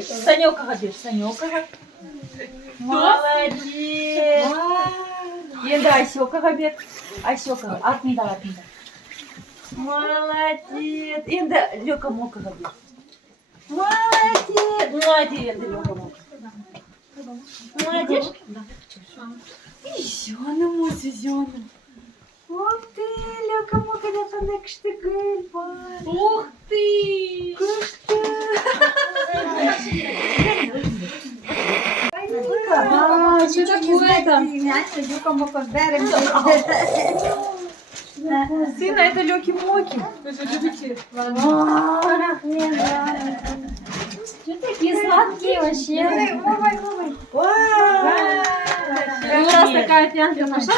Санёка Габир, Санёка. Молодец. Енді Айсёка Габир. Айсёка, артында, артында. Молодец. Енді Лёка Мока Габир. Молодец. Молодец, енді Лёка Мока. Молодец. И Зёна, Зёна. Ух ты, Лёка Мока да қандай күшті гүл бар. Ух ты. Күшті. Что такое это? Лёка Мока берем. Сына, это Лёки Моки. Что такие сладкие вообще? У нас такая пьянка наша.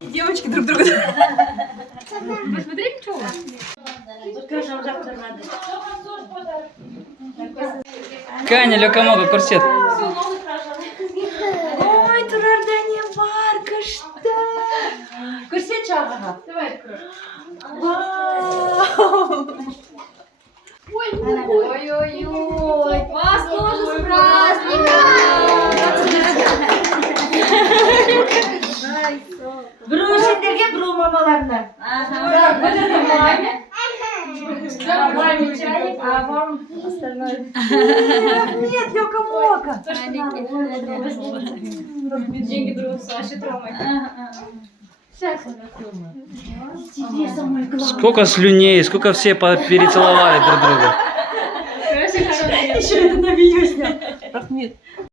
Девочки друг друга. Посмотри, ничего. Каня, Лёка Мока, корсет. Ой, турарда не бар, кышты. Көрсет жағаға. Давай открой. Ой-ой-ой. Вас тоже с праздником. Бірі сендерге, бірі мамаларына. Бірі маме. Маме чайник, а вам остальное. Нет, Лёка Мока. Деньги другу Саши тромать. Сколько слюней, сколько все перецеловали друг друга.